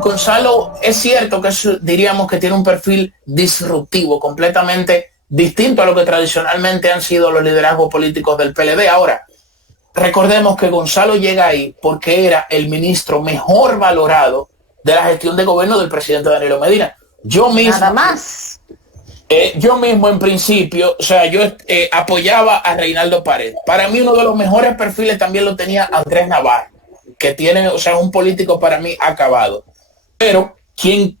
Gonzalo es cierto que diríamos que tiene un perfil disruptivo, completamente distinto a lo que tradicionalmente han sido los liderazgos políticos del PLD. Ahora, recordemos que Gonzalo llega ahí porque era el ministro mejor valorado de la gestión de gobierno del presidente Danilo Medina. Nada más. Yo mismo en principio, o sea, yo apoyaba a Reinaldo Paredes. Para mí uno de los mejores perfiles también lo tenía Andrés Navarro, que tiene, o sea, un político para mí acabado. Pero quien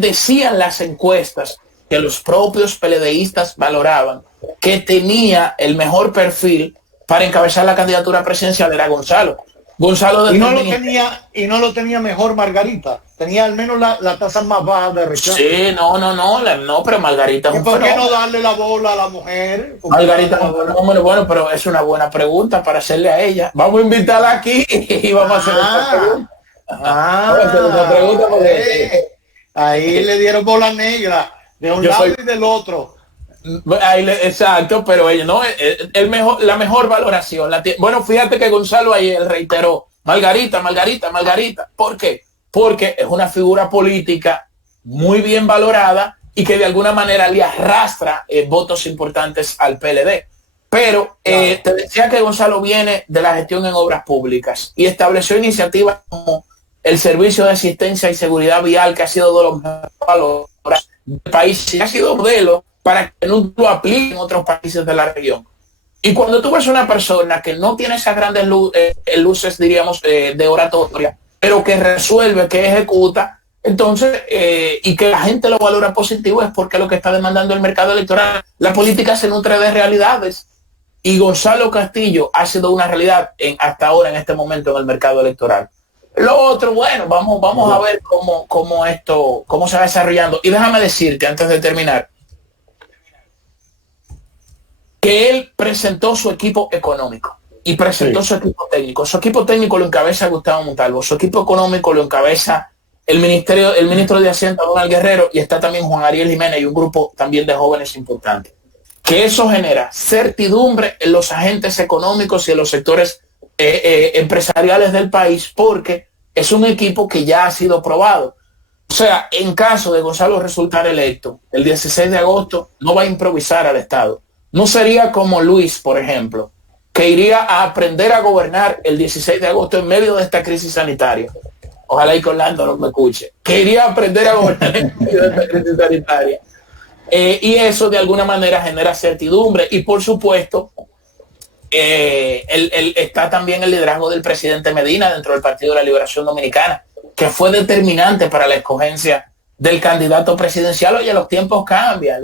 decían las encuestas que los propios PLDistas valoraban que tenía el mejor perfil para encabezar la candidatura presidencial era Gonzalo. Y no lo tenía mejor Margarita. Tenía al menos la tasa más baja de rechazo. Sí, no, pero Margarita es un ¿Por qué no darle la bola a la mujer? Margarita es un fenómeno. Bueno, pero es una buena pregunta para hacerle a ella. Vamos a invitarla aquí y vamos a hacer esta pregunta. Ahí le dieron bola negra de un lado y del otro. Exacto, pero ella no la mejor valoración. Bueno, fíjate que Gonzalo ayer reiteró Margarita. ¿Por qué? Porque es una figura política muy bien valorada y que de alguna manera le arrastra votos importantes al PLD. Pero te decía que Gonzalo viene de la gestión en obras públicas y estableció iniciativas como el servicio de asistencia y seguridad vial, que ha sido de los mejores valorados del país y ha sido modelo para que no lo apliquen en otros países de la región. Y cuando tú ves una persona que no tiene esas grandes luces, diríamos, de oratoria, pero que resuelve, que ejecuta, entonces, y que la gente lo valora positivo, es porque lo que está demandando el mercado electoral. La política se nutre de realidades. Y Gonzalo Castillo ha sido una realidad hasta ahora, en este momento, en el mercado electoral. Lo otro, bueno, vamos a ver cómo se va desarrollando. Y déjame decirte, antes de terminar, que él presentó su equipo económico y presentó su equipo técnico. Su equipo técnico lo encabeza Gustavo Montalvo, su equipo económico lo encabeza el ministro de Hacienda, Donald Guerrero, y está también Juan Ariel Jiménez y un grupo también de jóvenes importantes. Que eso genera certidumbre en los agentes económicos y en los sectores empresariales del país, porque es un equipo que ya ha sido probado. O sea, en caso de Gonzalo resultar electo el 16 de agosto, no va a improvisar al Estado. No sería como Luis, por ejemplo, que iría a aprender a gobernar el 16 de agosto en medio de esta crisis sanitaria. Ojalá y que Orlando no me escuche. Que iría a aprender a gobernar en medio de esta crisis sanitaria. Y eso de alguna manera genera certidumbre. Y por supuesto, está también el liderazgo del presidente Medina dentro del Partido de la Liberación Dominicana, que fue determinante para la escogencia del candidato presidencial. Oye, los tiempos cambian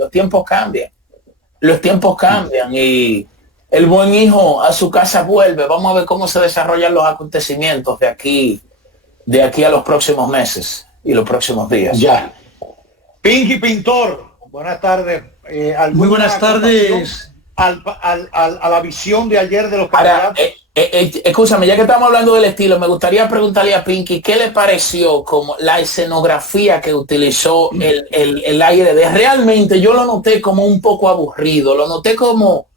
y el buen hijo a su casa vuelve. Vamos a ver cómo se desarrollan los acontecimientos de aquí a los próximos meses y los próximos días. Ya. Pinky Pintor, buenas tardes. Muy buenas tardes. A la visión de ayer de los candidatos. Escúchame, ya que estamos hablando del estilo, me gustaría preguntarle a Pinky qué le pareció como la escenografía que utilizó el aire de. Realmente yo lo noté como un poco aburrido, lo noté como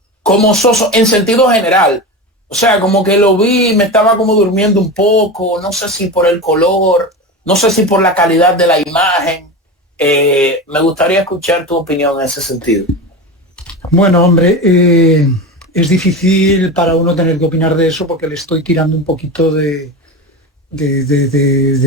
soso en sentido general. O sea, como que lo vi, me estaba como durmiendo un poco, no sé si por el color, no sé si por la calidad de la imagen. Me gustaría escuchar tu opinión en ese sentido. Bueno, hombre, es difícil para uno tener que opinar de eso porque le estoy tirando un poquito de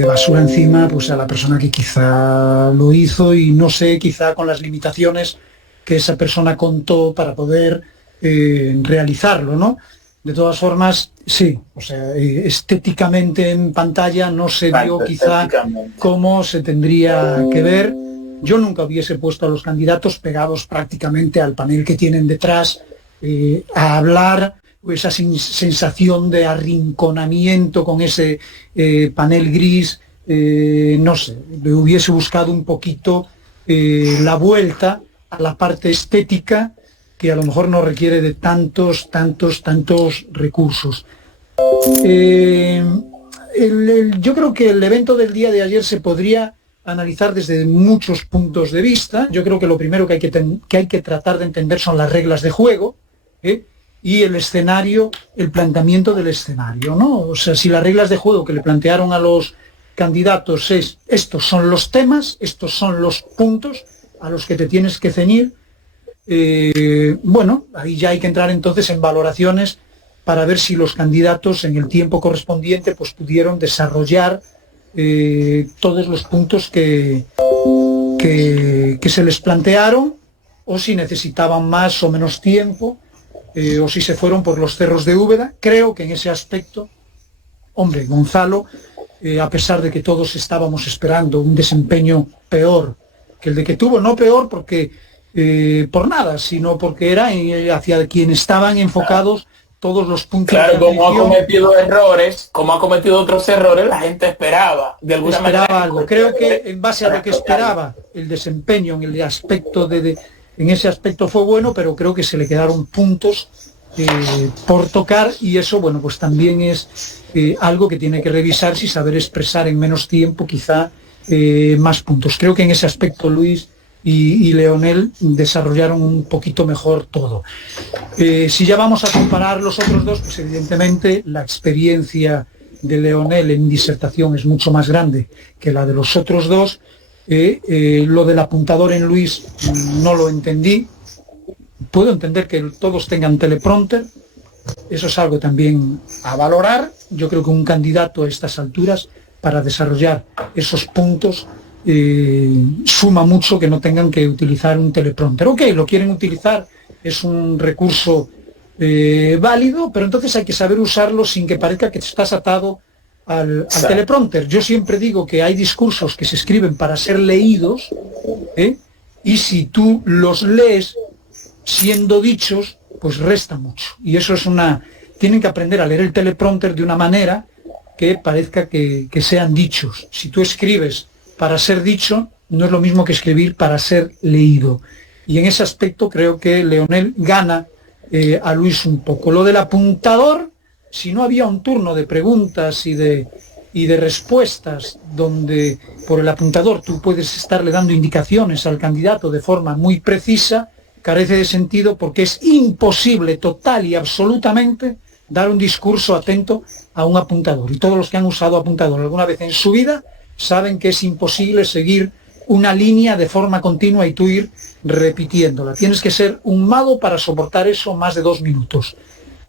basura encima pues a la persona que quizá lo hizo y no sé, quizá con las limitaciones que esa persona contó para poder realizarlo, ¿no? De todas formas, sí, o sea, estéticamente en pantalla no se vio quizá cómo se tendría que ver. Yo nunca hubiese puesto a los candidatos pegados prácticamente al panel que tienen detrás, a hablar, esa sensación de arrinconamiento con ese panel gris, no sé, le hubiese buscado un poquito la vuelta a la parte estética que a lo mejor no requiere de tantos recursos. Yo creo que el evento del día de ayer se podría analizar desde muchos puntos de vista. Yo creo que lo primero que hay que tratar de entender son las reglas de juego, y el escenario, el planteamiento del escenario, ¿no? O sea, si las reglas de juego que le plantearon a los candidatos es, estos son los temas, estos son los puntos a los que te tienes que ceñir. Bueno, ahí ya hay que entrar entonces en valoraciones para ver si los candidatos en el tiempo correspondiente pues pudieron desarrollar todos los puntos que se les plantearon, o si necesitaban más o menos tiempo, o si se fueron por los cerros de Úbeda. Creo que en ese aspecto, hombre, Gonzalo, a pesar de que todos estábamos esperando un desempeño peor que el de que tuvo, no peor porque por nada, sino porque era hacia quien estaban enfocados todos los puntos. Claro, como ha cometido errores, como ha cometido otros errores, la gente esperaba, de alguna manera, algo. Creo que en base a lo que esperaba, el desempeño en el aspecto en ese aspecto fue bueno, pero creo que se le quedaron puntos por tocar, y eso, bueno, pues también es algo que tiene que revisarse y saber expresar en menos tiempo quizá más puntos. Creo que en ese aspecto Luis y Leonel desarrollaron un poquito mejor todo. Si ya vamos a comparar los otros dos, pues evidentemente la experiencia de Leonel en disertación es mucho más grande que la de los otros dos. Lo del apuntador en Luis no lo entendí. Puedo entender que todos tengan teleprompter, eso es algo también a valorar. Yo creo que un candidato a estas alturas, para desarrollar esos puntos, suma mucho que no tengan que utilizar un teleprompter. Ok, lo quieren utilizar, es un recurso válido, pero entonces hay que saber usarlo sin que parezca que estás atado al teleprompter. Yo siempre digo que hay discursos que se escriben para ser leídos, y si tú los lees siendo dichos, pues resta mucho. Y eso es tienen que aprender a leer el teleprompter de una manera que parezca que sean dichos. Si tú escribes para ser dicho, no es lo mismo que escribir para ser leído. Y en ese aspecto creo que Leonel gana a Luis un poco. Lo del apuntador, si no había un turno de preguntas y de respuestas donde por el apuntador tú puedes estarle dando indicaciones al candidato de forma muy precisa, carece de sentido, porque es imposible total y absolutamente dar un discurso atento a un apuntador. Y todos los que han usado apuntador alguna vez en su vida saben que es imposible seguir una línea de forma continua y tú ir repitiéndola. Tienes que ser un mago para soportar eso más de 2 minutos.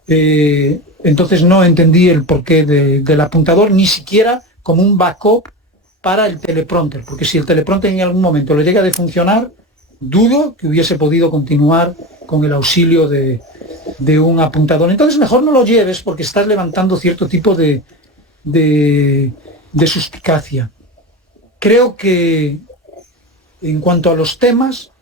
Entonces no entendí el porqué del apuntador, ni siquiera como un backup para el teleprompter, porque si el teleprompter en algún momento le llega de funcionar, dudo que hubiese podido continuar con el auxilio de un apuntador. Entonces mejor no lo lleves, porque estás levantando cierto tipo de suspicacia. Creo que en cuanto a los temas,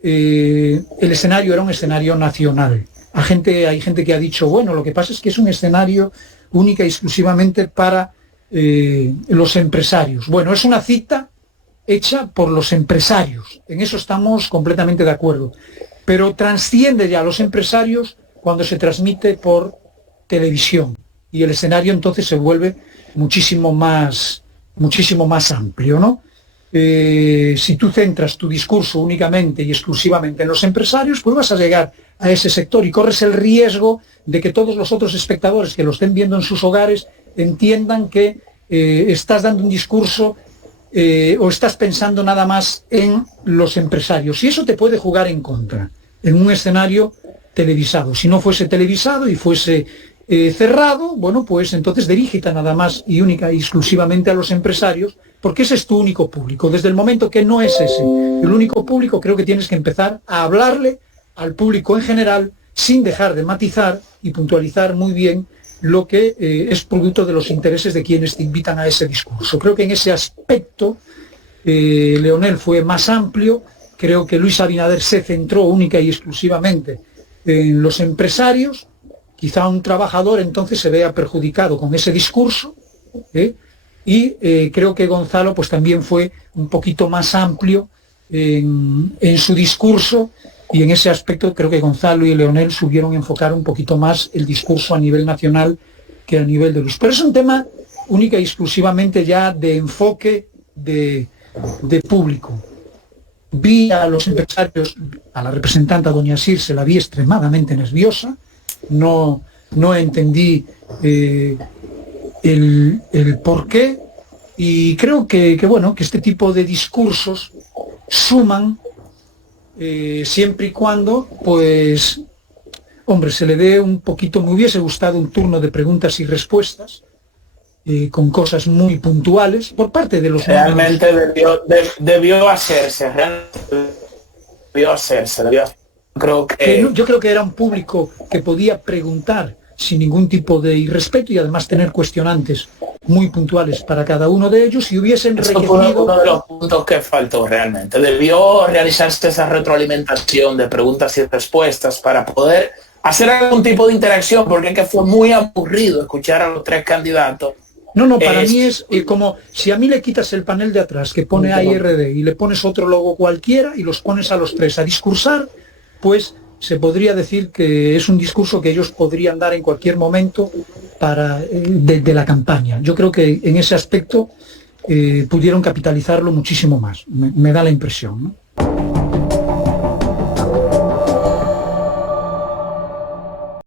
el escenario era un escenario nacional. Hay gente que ha dicho, bueno, lo que pasa es que es un escenario única y exclusivamente para los empresarios. Bueno, es una cita hecha por los empresarios, en eso estamos completamente de acuerdo, pero trasciende ya a los empresarios cuando se transmite por televisión, y el escenario entonces se vuelve muchísimo más amplio, ¿no? Si tú centras tu discurso únicamente y exclusivamente en los empresarios, pues vas a llegar a ese sector y corres el riesgo de que todos los otros espectadores que lo estén viendo en sus hogares entiendan que estás dando un discurso o estás pensando nada más en los empresarios. Y eso te puede jugar en contra en un escenario televisado. Si no fuese televisado y fuese cerrado, bueno, pues entonces dirígete nada más y única y exclusivamente a los empresarios, porque ese es tu único público. Desde el momento que no es ese el único público, creo que tienes que empezar a hablarle al público en general, sin dejar de matizar y puntualizar muy bien lo que es producto de los intereses de quienes te invitan a ese discurso. Creo que en ese aspecto Leonel fue más amplio. Creo que Luis Abinader se centró única y exclusivamente en los empresarios. Quizá un trabajador entonces se vea perjudicado con ese discurso, y creo que Gonzalo pues también fue un poquito más amplio en su discurso, y en ese aspecto creo que Gonzalo y Leonel supieron enfocar un poquito más el discurso a nivel nacional que a nivel de Luis. Pero es un tema única y exclusivamente ya de enfoque de público. Vi a los empresarios, a la representante a doña Circe, la vi extremadamente nerviosa. No entendí el por qué. Y creo que bueno, que este tipo de discursos suman siempre y cuando, pues, hombre, se le dé un poquito. Me hubiese gustado un turno de preguntas y respuestas con cosas muy puntuales por parte de los realmente debió hacerse, yo creo que era un público que podía preguntar sin ningún tipo de irrespeto y además tener cuestionantes muy puntuales para cada uno de ellos y hubiesen enriquecido. Uno de los puntos que faltó realmente. Debió realizarse esa retroalimentación de preguntas y respuestas para poder hacer algún tipo de interacción, porque es que fue muy aburrido escuchar a los tres candidatos. No, para mí es como si a mí le quitas el panel de atrás que pone AIRD y le pones otro logo cualquiera y los pones a los tres a discursar, pues se podría decir que es un discurso que ellos podrían dar en cualquier momento de la campaña. Yo creo que en ese aspecto pudieron capitalizarlo muchísimo más, me da la impresión, ¿no?